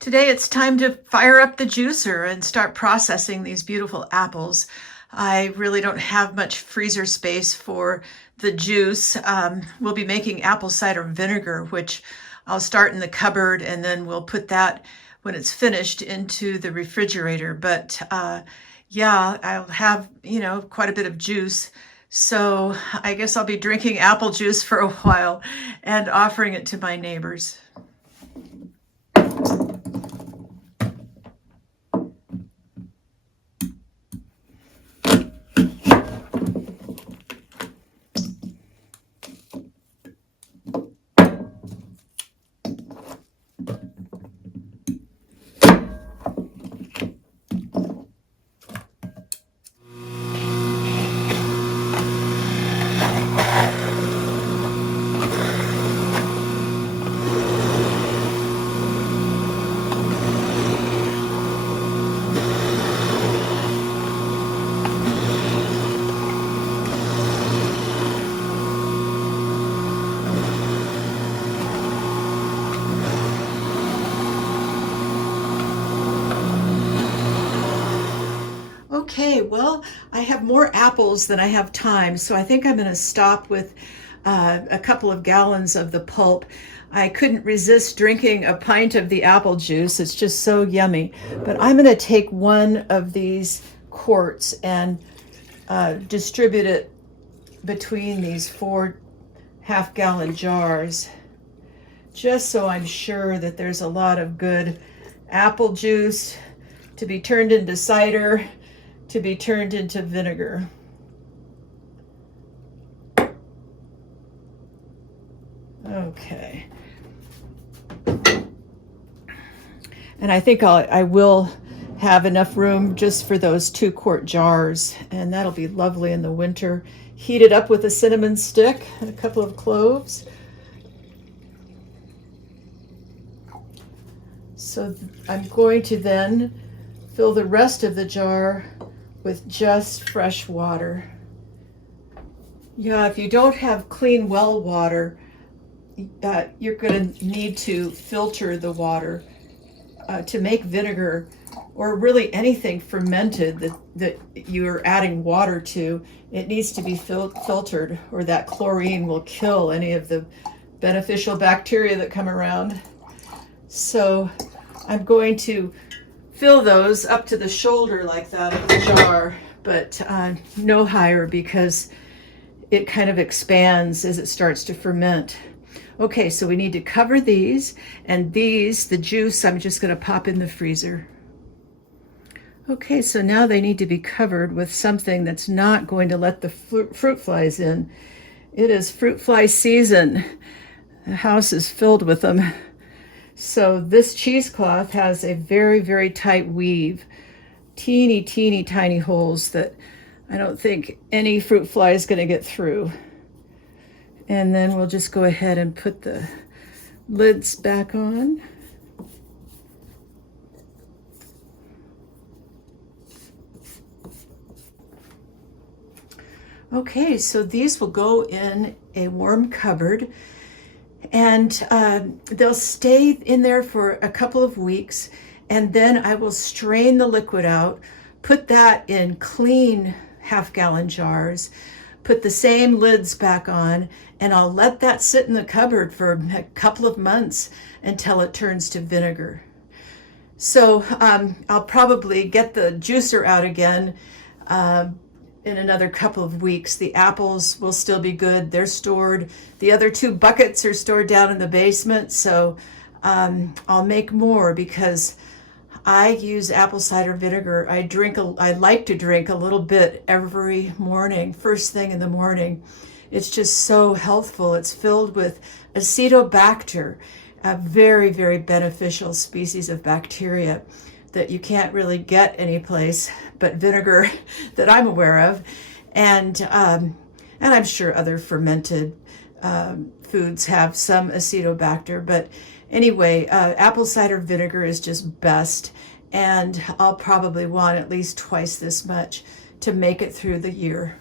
Today it's time to fire up the juicer and start processing these beautiful apples. I really don't have much freezer space for the juice. We'll be making apple cider vinegar, which I'll start in the cupboard and then we'll put that when it's finished into the refrigerator. But yeah, I'll have, quite a bit of juice. So I guess I'll be drinking apple juice for a while and offering it to my neighbors. Okay, well, I have more apples than I have time, so I think I'm going to stop with a couple of gallons of the pulp. I couldn't resist drinking a pint of the apple juice. It's just so yummy. But I'm going to take one of these quarts and distribute it between these 4 half-gallon jars, just so I'm sure that there's a lot of good apple juice to be turned into cider, to be turned into vinegar. Okay. And I think I will have enough room just for those 2-quart jars, and that'll be lovely in the winter. Heat it up with a cinnamon stick and a couple of cloves. So I'm going to then fill the rest of the jar with just fresh water. Yeah, if you don't have clean well water, you're going to need to filter the water to make vinegar, or really anything fermented that you're adding water to. It needs to be filtered, or that chlorine will kill any of the beneficial bacteria that come around. So I'm going to fill those up to the shoulder like that of the jar, but no higher, because it kind of expands as it starts to ferment. Okay, so we need to cover these, and these, the juice, I'm just going to pop in the freezer. Okay, so now they need to be covered with something that's not going to let the fruit flies in. It is fruit fly season. The house is filled with them. So this cheesecloth has a very, very tight weave, teeny, teeny, tiny holes that I don't think any fruit fly is going to get through. And then we'll just go ahead and put the lids back on. Okay, so these will go in a warm cupboard, and they'll stay in there for a couple of weeks, and then I will strain the liquid out, put that in clean half-gallon jars, put the same lids back on, and I'll let that sit in the cupboard for a couple of months until it turns to vinegar. So I'll probably get the juicer out again in another couple of weeks. The apples will still be good. They're stored. The other 2 buckets are stored down in the basement, so I'll make more, because I use apple cider vinegar. I like to drink a little bit every morning, first thing in the morning. It's just so healthful. It's filled with acetobacter, a very, very beneficial species of bacteria that you can't really get anyplace but vinegar that I'm aware of. And I'm sure other fermented foods have some acetobacter, but anyway, apple cider vinegar is just best, and I'll probably want at least twice this much to make it through the year.